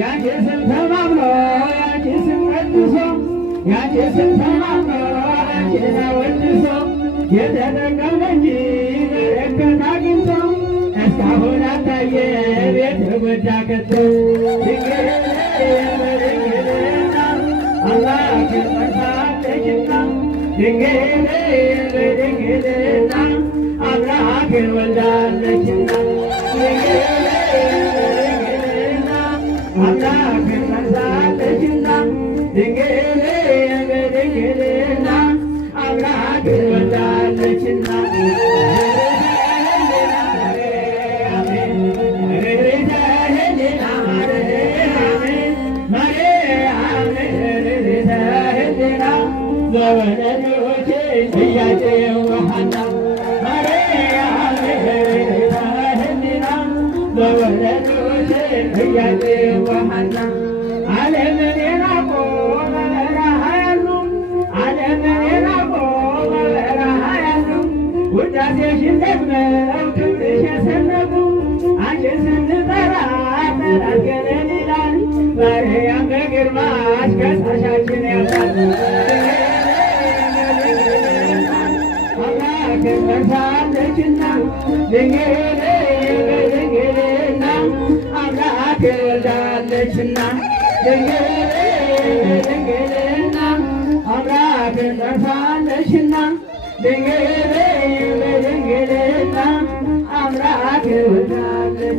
ያንቺ ስም ተማምኖ ያንቺ ስም ቀድሶ ያንቺ ስም ተማምኖ አንቺን አወድሶ የተጠቀመ እንጂ በረከት አግኝቶ እስካሁን አልታየም የተጎዳ ከቶ። ድንግል በድንግልና አምላክን ጸንሳለችና ድንግል በድንግልና አምላክን ወልዳለችና አምላክን ጸንሳለችና ድንግል በድንግልና አምላክን ወልዳለችና ዘወለዶቼ ጥያቄ ወሃና ማርያም ህሊና ዘወለዶቼ ጥያቄ ወሃና ዓለምን የናቁ በበረሃ ያሉ ዓለምን የናቁ በበረሃ ያሉ ውዳሴሽን ደግመው ክብርሽ ያሰነቁ አንቺን ስንጠራ ጠላት ገለል ይላል ማርያም በግርማሽ ከሳሻችን ያውቃል። ጸንሳለችና ድንግል በድንግልና አምላክን ወልዳለችና ድንግል በድንግልና አምላክን ጸንሳለችና ድንግል በድንግልና አምላክን ወልዳለች።